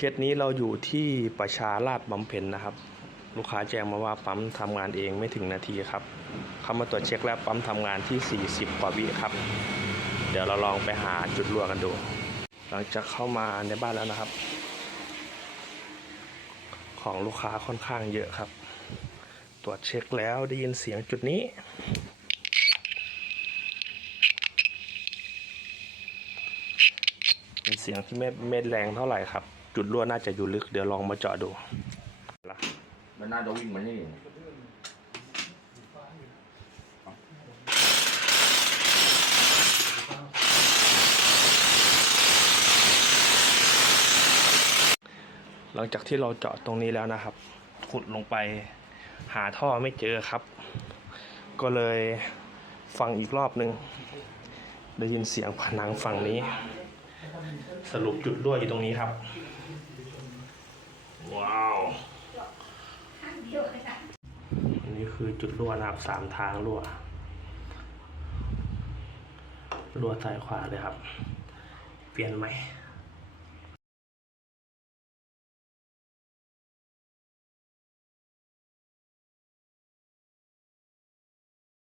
เคสนี้เราอยู่ที่ประชาราชบำเพ็ญนะครับ ลูกค้าแจ้งมาว่าปั๊มทำงานเองไม่ถึงนาทีครับ เข้ามาตรวจเช็คแล้วปั๊มทำงานที่ 40 กว่าวิครับ เดี๋ยวเราลองไปหาจุดรั่วกันดู หลังจากเข้ามาในบ้านแล้วนะครับ ของลูกค้าค่อนข้างเยอะครับ ตรวจเช็คแล้วได้ยินเสียงจุดนี้เป็นเสียงที่ไม่ไม่แรงเท่าไหร่ครับ จุดรั่วน่าจะอยู่ลึกเดี๋ยวลองมาเจาะดูละมันน่าจะวิ่งมานี่หลังจากที่เราเจาะตรงนี้แล้วนะครับ ขุดลงไปหาท่อไม่เจอครับ ก็เลยฟังอีกรอบหนึ่งได้ยินเสียงผนังฝั่งนี้ สรุปจุดรั่วอยู่ตรงนี้ครับ ว้าว อันนี้คือจุดรั่วนะครับสามทางรั่ว รั่วซ้ายขวาเลยครับ เปลี่ยนไหม